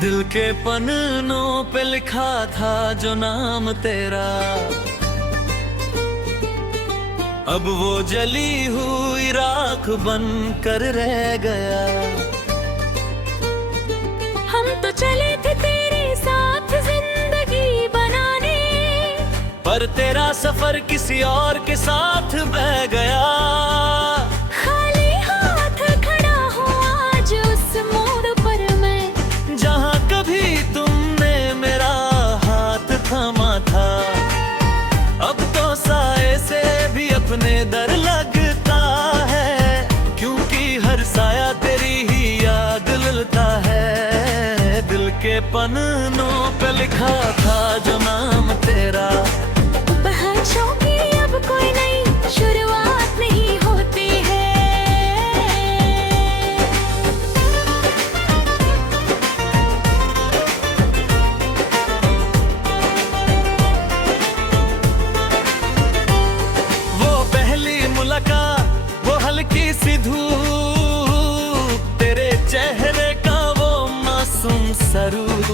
दिल के पन्नों पे लिखा था जो नाम तेरा, अब वो जली हुई राख बन कर रह गया। हम तो चले थे तेरे साथ जिंदगी बनाने, पर तेरा सफर किसी और के साथ बह गया। खाली हाथ खड़ा हूँ आज उस मोड़ पर मैं, जहाँ कभी तुमने मेरा हाथ थामा था, अब तो साए से भी अपने दर लगता है, क्योंकि हर साया तेरी ही याद दिलता है। दिल के पन्नों पे लिखा था जो नाम तेरा, बहशों की अब कोई नई शुरुआत नहीं होती है। वो पहली मुलाकात, वो हल्की सी धूप, तेरे चेहरे का वो मासूम सरूप,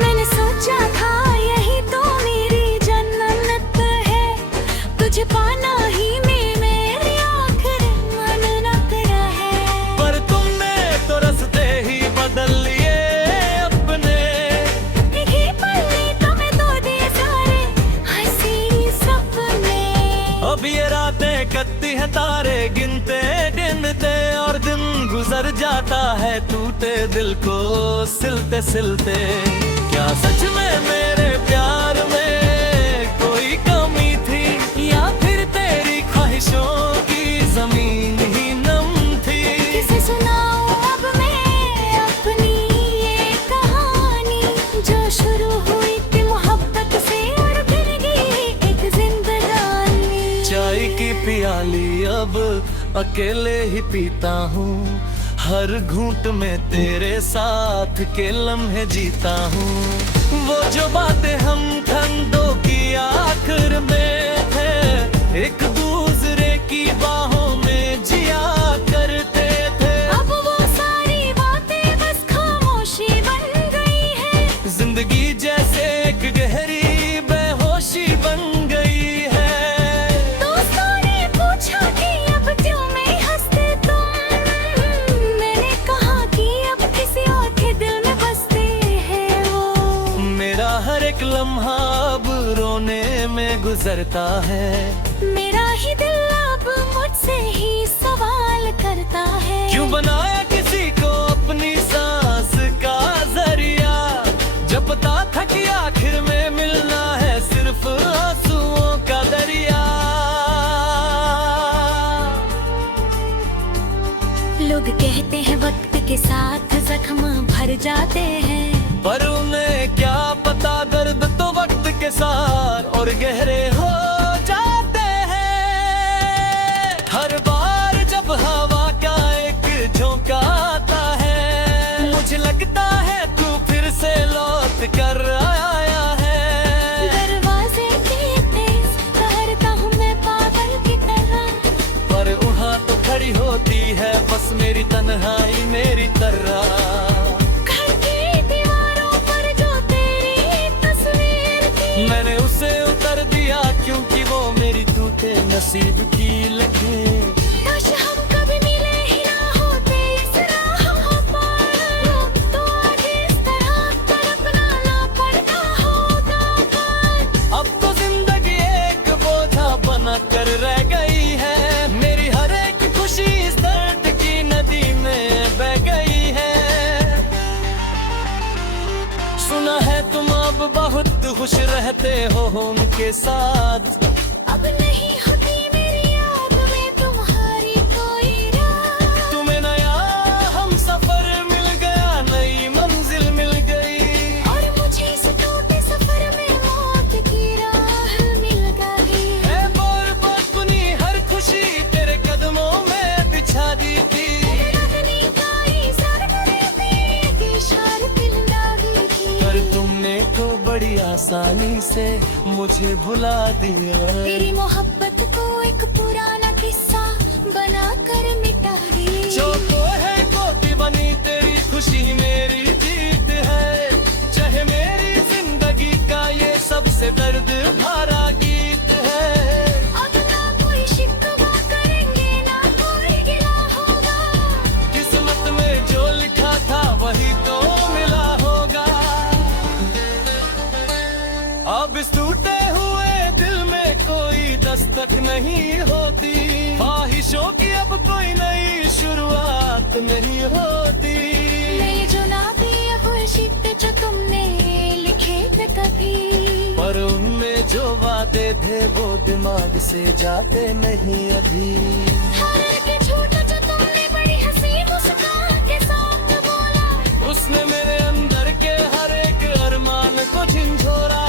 मैंने सोचा था यही तो मेरी जन्नत है, तुझे पाना ही मेरी आखिर मन्नत है। पर तुमने तो रास्ते ही बदल लिए अपने, एक ही पल में तुम्हें दो दिए सारे हंसी सपने। अब ये रातें कटती है तारे गिनते गिनते, और दिन गुजर जाता है टूटे दिल को सिलते सिलते। क्या सच में मेरे प्यार में कोई कमी थी, या फिर तेरी ख्वाहिशों की जमीन ही नम थी? किसे सुनाऊं अब मैं अपनी ये कहानी, जो शुरू हुई थी मोहब्बत से और फिर गई एक जिंदगानी। चाय की प्याली अब अकेले ही पीता हूँ, हर घूंट में तेरे साथ के लम्हे जीता हूँ। वो जो बातें हम ठंडों की आखिर में थे, एक दूसरे की बाहों में जिया करते थे, अब वो सारी बातें बस खामोशी बन गई है। जिंदगी जैसे एक गहरी बेहोशी बन गई है। दोस्तों ने पूछा कि अब क्यों नहीं हंसते तुम, मैंने कहा कि अब किसी और के दिल में बसते हैं वो। मेरा हर एक लम्हा अब रोने में गुजरता है, मेरा ही दिल अब मुझसे ही सवाल करता है। क्यों बनाया किसी को अपनी सांस का जरिया, जब पता था कि आखिर में मिलना है सिर्फ आंसुओं का दरिया। लोग कहते हैं वक्त के साथ जख्म भर जाते हैं, पर उन्हें क्या पता दर्द तो वक्त के साथ और गहरे हो जाते हैं। हर बार जब हवा का एक झोंका आता है, मुझे लगता है तू फिर से लौट कर आया है। दरवाजे के तेज ठहरता हूँ मैं पागल की तरह, पर वहाँ तो खड़ी होती है बस मेरी तन्हाई मेरी तरह। घर की दीवारों पर जो तेरी तस्वीर थी, मैंने उसे उतर दिया क्योंकि वो मेरी टूटे नसीब की लकीर। काश हम कभी मिले ही ना होते इस राह पर, तो आज इस तरह तड़पना ना पड़ता होता पर। अब तो जिंदगी एक बोझा बना कर रह गई है, मेरी हर एक खुशी इस दर्द की नदी में बह गई है। सुना है तुम अब बहुत खुश रहते हो उनके साथ, अब नहीं होती मेरी याद में तुम्हारी कोई रात। तुम्हें नया हम सफर मिल गया, नई मंजिल मिल गई, और मुझे इस टूटे सफर में मौत की राह मिल गई। मैं बर्बाद हर खुशी तेरे कदमों में बिछा दी थी। रखने का इशारा करती एक इशारे दिल लागी थी, पर तुमने तो बड़ी आसानी से मुझे भुला दिया। तेरी मोहब्बत को एक पुराना किस्सा बनाकर मिटा दी। जो तो है कोटी बनी तेरी खुशी मेरी थी, से दर्द भरा गीत है। अब ना कोई शिकवा करेंगे, ना कोई गिला होगा। किस्मत में जो लिखा था वही तो मिला होगा। अब इस टूटे हुए दिल में कोई दस्तक नहीं होती, ख्वाहिशों की अब कोई नई शुरुआत नहीं होती। नहीं जो नाते खुर्शीद जो तुमने लिखे थे कभी, पर उनमें जो वादे थे वो दिमाग से जाते नहीं अभी। हार के झूठ जो तुमने बड़ी हंसी मुस्कान के साथ बोला, उसने मेरे अंदर के हर एक अरमान को झिंझोरा।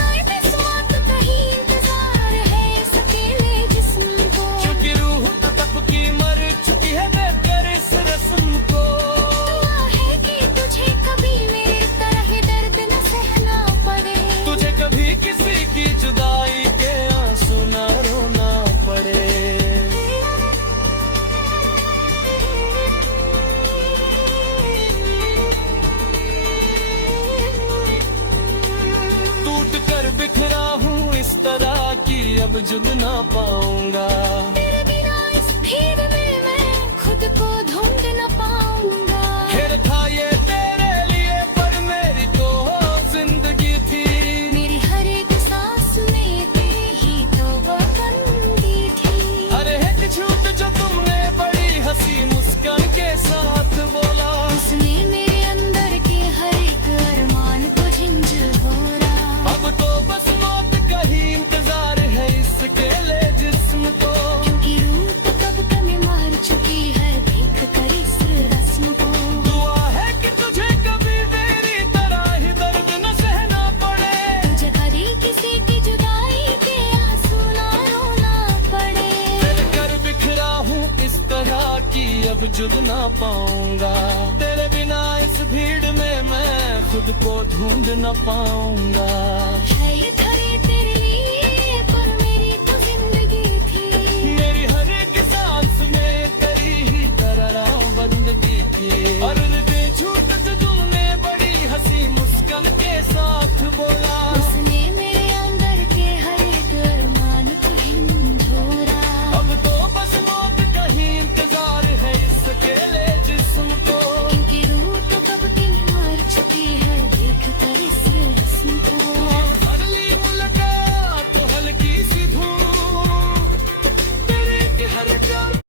कोई किस्मत कहीं इंतजार है इस अकेले जिस्म को। चुकी रूह तो तब की मर चुकी है बेकर इस रस्म को। दुआ है कि तुझे कभी मेरी तरह दर्द न सहना पड़े, तुझे कभी किसी की जुदाई के आंसू ना रोना पड़े। टूट कर बिखरा हूँ इस तरह कि अब जुद ना पाऊंगा। तेरे बिना इस भीड़ में मैं खुद को ढूंढ न पाऊंगा। खेल था ये तेरे लिए पर मेरी तो जिंदगी थी। मेरी हर एक सांस में तेरी ही तो बंदी थी। अरे एक झूठ जो तुमने बड़ी हंसी मुस्कान के साथ बोला, उसने मेरे अंदर के हर एक अरमान को झिंझोरा। अब तो बस मौत का ही इंतजार है इस अकेले जिस्म को। क्योंकि रूह तो कब कभी मार चुकी है देख कर इस रस्म को। दुआ है कि तुझे कभी मेरी तरह ही दर्द न सहना पड़े। तुझे कभी किसी की जुदाई के आंसू ना रोना पड़े। दिल कर बिखरा हूँ इस तरह कि अब जुद ना पाऊंगा। तेरे बिना इस भीड़ में मैं खुद को ढूंढ न पाऊंगा। है ये